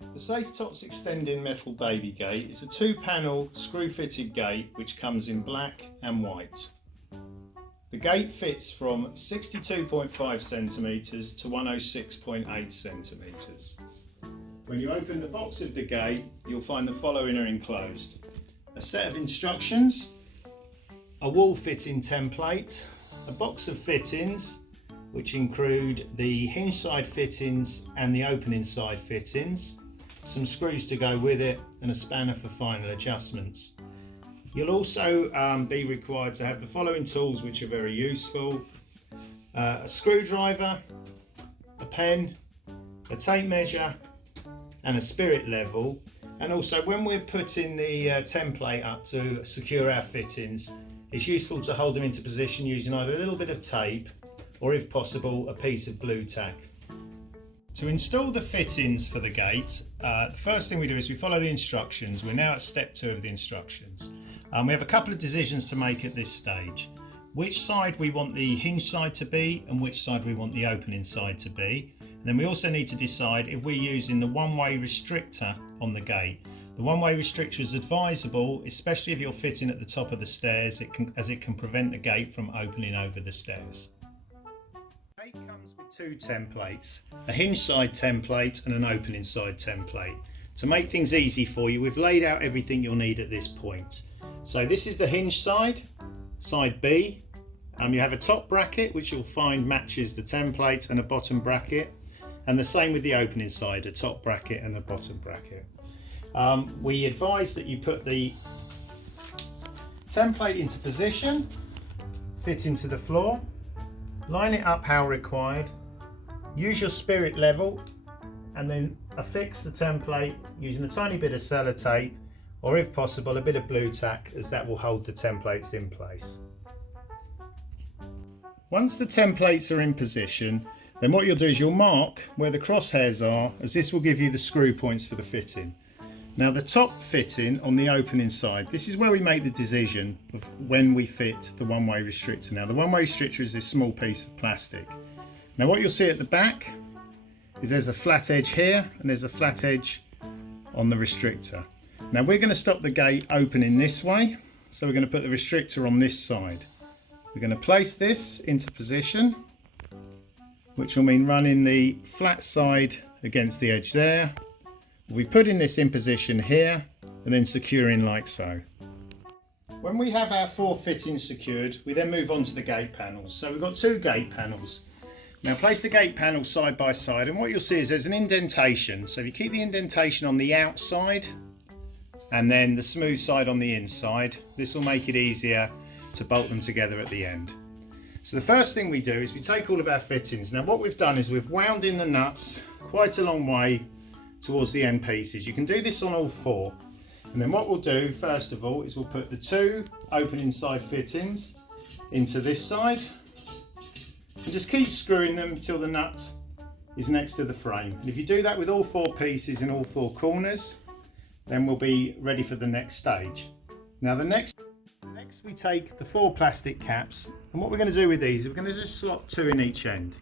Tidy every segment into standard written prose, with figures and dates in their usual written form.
The Safetots Extending Metal Gate is a 2-panel screw-fitted gate which comes in black and white. The gate fits from 62.5 cm to 106.8 cm. When you open the box of the gate, you'll find the following are enclosed: a set of instructions, a wall fitting template, a box of fittings which include the hinge side fittings and the opening side fittings, some screws to go with it, and a spanner for final adjustments. You'll also be required to have the following tools which are very useful: a screwdriver, a pen, a tape measure and a spirit level. And also, when we're putting the template up to secure our fittings, it's useful to hold them into position using either a little bit of tape or, if possible, a piece of blue tack. To install the fittings for the gate, the first thing we do is we follow the instructions. We're now at step 2 of the instructions. We have a couple of decisions to make at this stage: which side we want the hinge side to be and which side we want the opening side to be. And then we also need to decide if we're using the one-way restrictor on the gate. The one-way restrictor is advisable, especially if you're fitting at the top of the stairs, as it can prevent the gate from opening over the stairs. The gate comes with 2 templates, a hinge side template and an opening side template. To make things easy for you, we've laid out everything you'll need at this point. So this is the hinge side, side B. You have a top bracket which you'll find matches the template and a bottom bracket, and the same with the opening side, a top bracket and a bottom bracket. We advise that you put the template into position, fit into the floor, line it up how required, use your spirit level, and then affix the template using a tiny bit of sellotape, or if possible a bit of blue tack, as that will hold the templates in place. Once the templates are in position, then what you'll do is you'll mark where the crosshairs are, as this will give you the screw points for the fitting. Now, the top fitting on the opening side, this is where we make the decision of when we fit the one-way restrictor. Now, the one-way restrictor is this small piece of plastic. Now, what you'll see at the back is there's a flat edge here and there's a flat edge on the restrictor. Now, we're going to stop the gate opening this way, so we're going to put the restrictor on this side. We're going to place this into position, which will mean running the flat side against the edge there. We'll be putting this in position here and then securing like so. When we have our 4 fittings secured, we then move on to the gate panels. So we've got 2 gate panels. Now, place the gate panels side by side, and what you'll see is there's an indentation. So if you keep the indentation on the outside and then the smooth side on the inside, this will make it easier to bolt them together at the end. So the first thing we do is we take all of our fittings. Now, what we've done is we've wound in the nuts quite a long way towards the end pieces. You can do this on all 4. And then what we'll do first of all is we'll put the 2 opening side fittings into this side and just keep screwing them until the nut is next to the frame. And if you do that with all 4 pieces in all 4 corners, then we'll be ready for the next stage. Now, next we take the 4 plastic caps, and what we're going to do with these is we're going to just slot 2 in each end.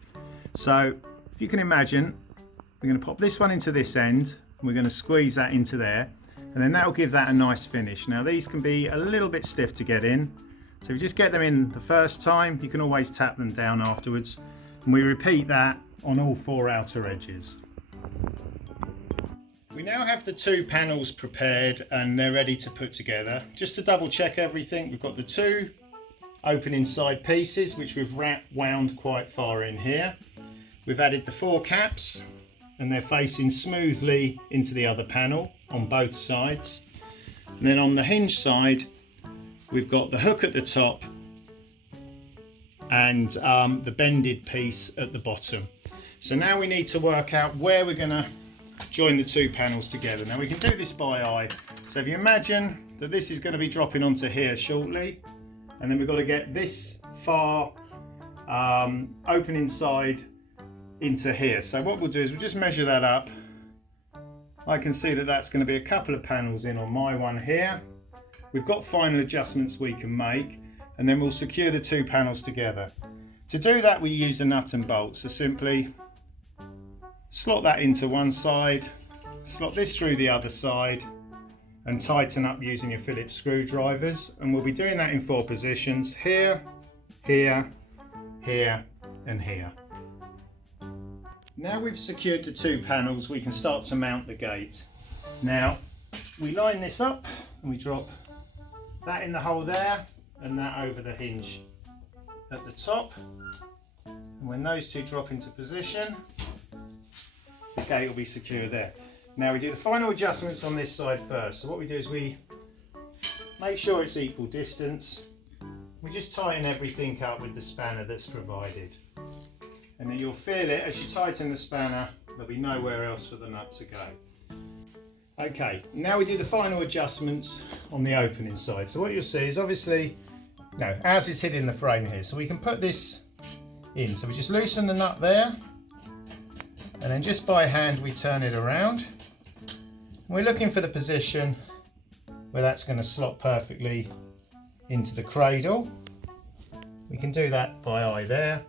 So if you can imagine, we're going to pop this one into this end, and we're going to squeeze that into there, and then that will give that a nice finish. Now, these can be a little bit stiff to get in, so if you just get them in the first time, you can always tap them down afterwards, and we repeat that on all 4 outer edges. We now have the 2 panels prepared and they're ready to put together. Just to double check everything, we've got the 2 opening side pieces which we've wound quite far in here. We've added the 4 caps and they're facing smoothly into the other panel on both sides. And then on the hinge side, we've got the hook at the top and the bended piece at the bottom. So now we need to work out where we're going to join the 2 panels together. Now, we can do this by eye. So if you imagine that this is going to be dropping onto here shortly, and then we've got to get this far opening side into here. So what we'll do is we'll just measure that up. I can see that that's going to be a couple of panels in on my one here. We've got final adjustments we can make, and then we'll secure the 2 panels together. To do that, we use a nut and bolt. So simply slot that into one side, slot this through the other side and tighten up using your Phillips screwdrivers, and we'll be doing that in 4 positions: here, here, here and here. Now we've secured the 2 panels, we can start to mount the gate. Now we line this up and we drop that in the hole there and that over the hinge at the top, and when those 2 drop into position, the gate will be secure there. Now we do the final adjustments on this side first. So what we do is we make sure it's equal distance. We just tighten everything up with the spanner that's provided, and then you'll feel it as you tighten the spanner. There'll be nowhere else for the nut to go. Okay, now we do the final adjustments on the opening side. So what you'll see is, obviously, no, ours is hitting the frame here, so we can put this in. So we just loosen the nut there, and then just by hand we turn it around. We're looking for the position where that's going to slot perfectly into the cradle. We can do that by eye there.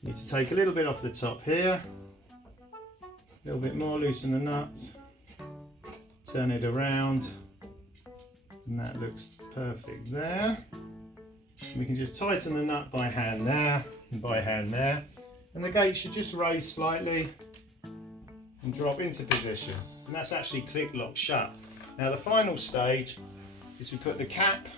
You need to take a little bit off the top here, a little bit more, loosen the nut, turn it around, and that looks perfect there. We can just tighten the nut by hand there and by hand there, and the gate should just raise slightly and drop into position, and that's actually click lock shut. Now the final stage is we put the cap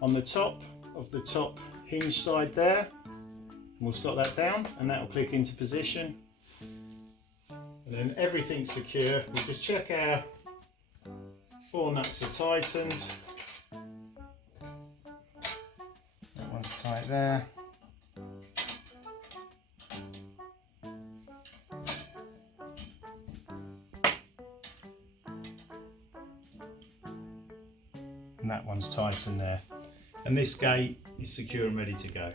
on the top of the top hinge side there, and we'll slot that down and that will click into position, and then everything's secure. We'll just check our 4 nuts are tightened. That one's tight there. And that one's tightened there. And this gate is secure and ready to go.